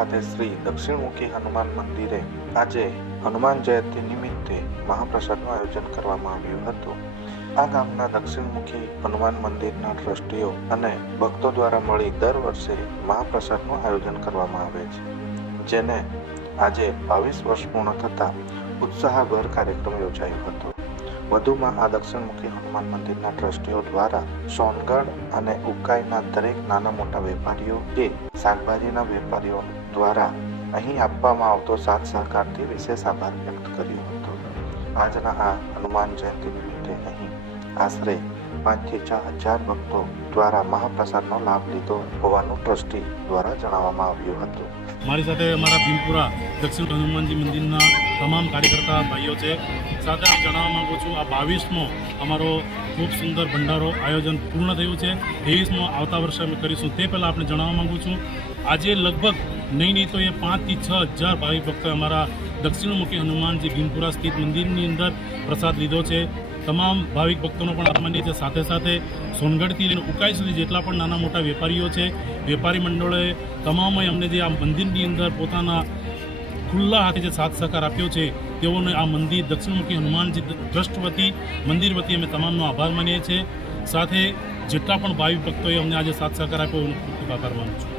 ખાતે શ્રી દક્ષિણમુખી હનુમાન મંદિરે આજે હનુમાન જયંતિ નિમિત્તે મહાપ્રસાદનું આયોજન કરવામાં આવ્યું હતું। આ ગામના દક્ષિણમુખી હનુમાન મંદિરના ટ્રસ્ટીઓ અને ભક્તો દ્વારા મળી દર વર્ષે મહાપ્રસાદનું આયોજન કરવામાં આવે છે, જેને આજે 22 વર્ષ પૂર્ણ થતા ઉત્સાહભર કાર્યક્રમ યોજાયો હતો। વધુમાં આ દક્ષિણમુખી હનુમાન મંદિરના ટ્રસ્ટીઓ દ્વારા સોનગઢ અને ઉકાઈના દરેક નાના મોટા વેપારીઓ કે શાકભાજીના વેપારીઓ દ્વારા અહીં આપવામાં આવતો સાથ સહકારથી વિશેષ આભાર વ્યક્ત કર્યો હતો। આજના આ હનુમાન જયંતિ નિમિત્તે અહીં આશરે 5 થી 6,000 ભક્તો દ્વારા મહાપ્રસાદનો લાભ લીધો હોવાનું ટ્રસ્ટી દ્વારા જણાવવામાં આવ્યું હતું। મારી સાથે અમારા ભીમપુરા દક્ષિણ હનુમાનજી મંદિરના તમામ કાર્યકર્તા ભાઈઓ છે। સાથે હું જણાવવા માગું છું, આ 22મો અમારો ખૂબ સુંદર ભંડારો આયોજન પૂર્ણ થયું છે। 23મો આવતા વર્ષે અમે કરીશું। તે પહેલાં આપણે જણાવવા માગું છું, આજે લગભગ નહીં તો એ 5 થી 6,000 ભાવિક ભક્તોએ અમારા દક્ષિણમુખી હનુમાનજી ભીમપુરા સ્થિત મંદિરની અંદર પ્રસાદ લીધો છે। તમામ ભાવિક ભક્તોનો પણ આત્માન્ય છે। સાથે સાથે સોનગઢથી લઈને ઉકાઈ સુધી જેટલા પણ નાના મોટા વેપારીઓ છે, વેપારી મંડળોએ તમામે અમને જે આ મંદિરની અંદર પોતાના ખુલ્લા હાથે જે સાથ સહકાર આપ્યો છે, તેઓને આ મંદિર દક્ષિણમુખી હનુમાનજી ટ્રસ્ટ વતી મંદિર વતી અમે તમામનો આભાર માનીએ છીએ। સાથે જેટલા પણ ભાવિક ભક્તોએ અમને આજે સાથ સહકાર આપ્યો એનો ખૂબ ખૂબ આભાર માનું છું।